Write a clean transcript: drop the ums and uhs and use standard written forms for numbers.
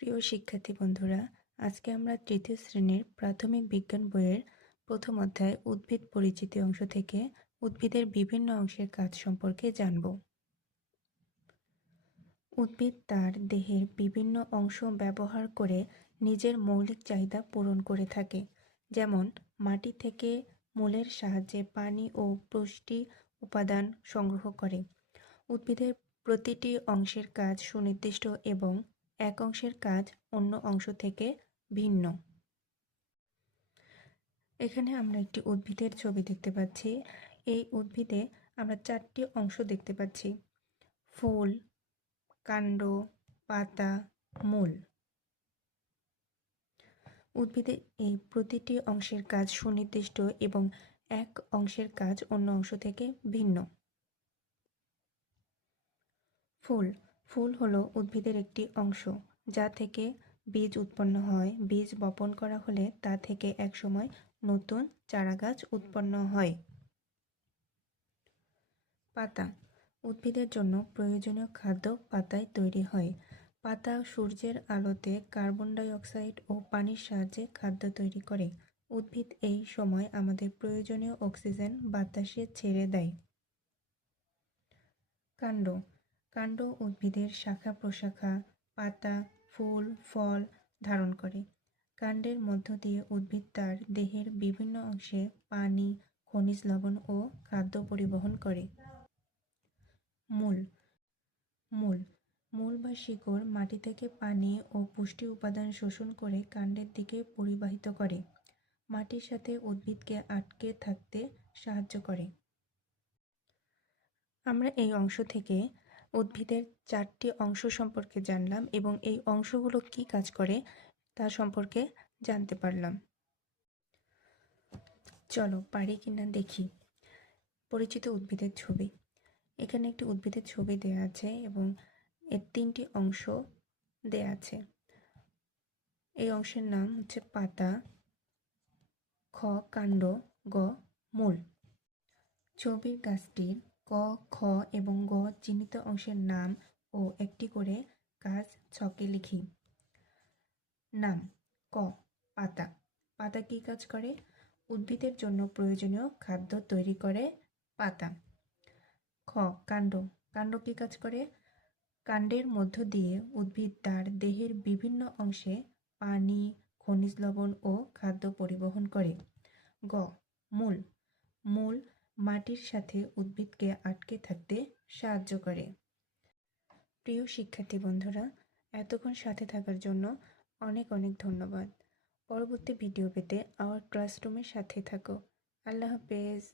প্রিয় শিক্ষার্থী বন্ধুরা, আজকে আমরা তৃতীয় শ্রেণীর প্রাথমিক বিজ্ঞান বইয়ের প্রথম অধ্যায় উদ্ভিদ পরিচিতি অংশ থেকে উদ্ভিদের বিভিন্ন অংশের কাজ সম্পর্কে জানব। উদ্ভিদ তার দেহের বিভিন্ন অংশ ব্যবহার করে নিজের মৌলিক চাহিদা পূরণ করে থাকে, যেমন মাটি থেকে মূলের সাহায্যে পানি ও পুষ্টি উপাদান সংগ্রহ করে। উদ্ভিদের প্রতিটি অংশের কাজ সুনির্দিষ্ট এবং এক অংশের কাজ অন্য অংশ থেকে ভিন্ন। এখানে আমরা একটি উদ্ভিদের ছবি দেখতে পাচ্ছি। এই উদ্ভিদে আমরা 4টি অংশ দেখতে পাচ্ছি: ফুল, কাণ্ড, পাতা, মূল। উদ্ভিদের এই প্রতিটি অংশের কাজ সুনির্দিষ্ট এবং এক অংশের কাজ অন্য অংশ থেকে ভিন্ন। ফুল ফুল হলো উদ্ভিদের একটি অংশ যা থেকে বীজ উৎপন্ন হয়। বীজ বপন করা হলে তা থেকে একসময় নতুন চারাগাছ উৎপন্ন হয়। পাতা উদ্ভিদের জন্য প্রয়োজনীয় খাদ্য পাতায় তৈরি হয়। পাতা সূর্যের আলোতে কার্বন ডাই অক্সাইড ও পানির সাহায্যে খাদ্য তৈরি করে। উদ্ভিদ এই সময় আমাদের প্রয়োজনীয় অক্সিজেন বাতাসে ছেড়ে দেয়। কাণ্ড কাণ্ড উদ্ভিদের শাখা প্রশাখা, পাতা, ফুল, ফল ধারণ করে। কাণ্ডের মধ্য দিয়ে উদ্ভিদ তার দেহের বিভিন্ন অংশে পানি, খনিজ লবণ ও খাদ্য পরিবহন করে। মূল মূল মূল বা শিকড় মাটি থেকে পানি ও পুষ্টি উপাদান শোষণ করে কাণ্ডের দিকে পরিবাহিত করে। মাটির সাথে উদ্ভিদকে আটকে থাকতে সাহায্য করে। আমরা এই অংশ থেকে উদ্ভিদের 4টি অংশ সম্পর্কে জানলাম এবং এই অংশগুলো কি কাজ করে তা সম্পর্কে জানতে পারলাম। চলো পারি কিনা দেখি। পরিচিত উদ্ভিদের ছবি। এখানে একটি উদ্ভিদের ছবি দেয়া আছে এবং এর 3টি অংশ দেয়া আছে। এই অংশের নাম হচ্ছে পাতা, খ কাণ্ড, গ মূল। ছবির গাছটির ক, খ এবং গ চিহ্নিত অংশের নাম ও একটি করে কাজ ছকে লিখি। নাম: ক পাতা। পাতা কি কাজ করে? উদ্ভিদের জন্য প্রয়োজনীয় খাদ্য তৈরি করে পাতা। খ কাণ্ড। কাণ্ড কি কাজ করে? কাণ্ডের মধ্য দিয়ে উদ্ভিদ তার দেহের বিভিন্ন অংশে পানি, খনিজ লবণ ও খাদ্য পরিবহন করে। গ মূল। মূল মাটির সাথে উদ্ভিদকে আটকে থাকতে সাহায্য করে। প্রিয় শিক্ষার্থী বন্ধুরা, এতক্ষণ সাথে থাকার জন্য অনেক অনেক ধন্যবাদ। পরবর্তী ভিডিও পেতে আমার ক্লাসরুমের সাথে থাকো। আল্লাহ হাফেজ।